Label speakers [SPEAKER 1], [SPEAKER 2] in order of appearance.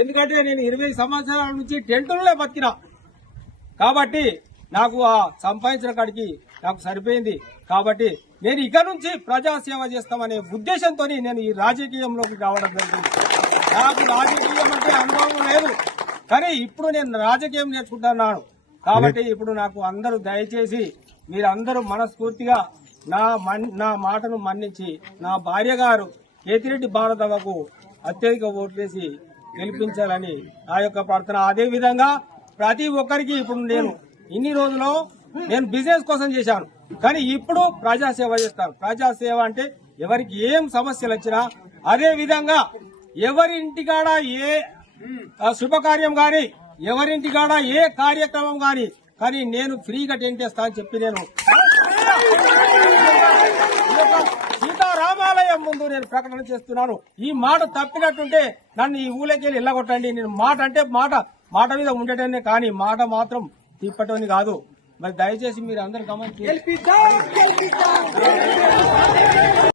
[SPEAKER 1] ఎందుకంటే నేను ఇరవై సంవత్సరాల నుంచి టెంటులనే బతికినా. కాబట్టి నాకు ఆ సంపాదించిన కాడికి నాకు సరిపోయింది. కాబట్టి నేను ఇక నుంచి ప్రజాసేవ చేస్తామనే ఉద్దేశంతో నేను ఈ రాజకీయంలోకి రావడం జరిగింది. నాకు రాజకీయం అంటే అనుభవం లేదు. కానీ ఇప్పుడు నేను రాజకీయం నేర్చుకుంటున్నాను. కాబట్టి ఇప్పుడు నాకు అందరూ దయచేసి మీరందరూ మనస్ఫూర్తిగా నా మన్ నా మాటను మన్నించి నా భార్య గారు కేతిరెడ్డి భారతవ్వకు అత్యధిక ఓట్లేసి గెలిపించాలని ఆ యొక్క ప్రార్థన. అదే విధంగా ప్రతి ఒక్కరికి ఇప్పుడు నేను ఇన్ని రోజులు నేను బిజినెస్ కోసం చేశాను. కానీ ఇప్పుడు ప్రజాసేవ చేస్తాను. ప్రజాసేవ అంటే ఎవరికి ఏం సమస్యలు వచ్చినా అదే విధంగా ఎవరి ఇంటికాడ ఏ ఆ, శుభకార్యం గాని ఎవరింటికాడ ఏ కార్యక్రమం గాని కానీ నేను ఫ్రీగా టెంట్ వేస్తా అని చెప్పి నేను సీతారామ యొక్క ముందు నేను ప్రకటన చేస్తున్నాను. ఈ మాట తప్పినట్టుంటే నన్ను ఈ ఊళ్ళకెళ్ళి వెళ్ళగొట్టండి నేను మాట అంటే మాట మాట మీద ఉండటమే కానీ మాట మాత్రం తిప్పటని కాదు. మరి దయచేసి మీరు అందరు గమనించి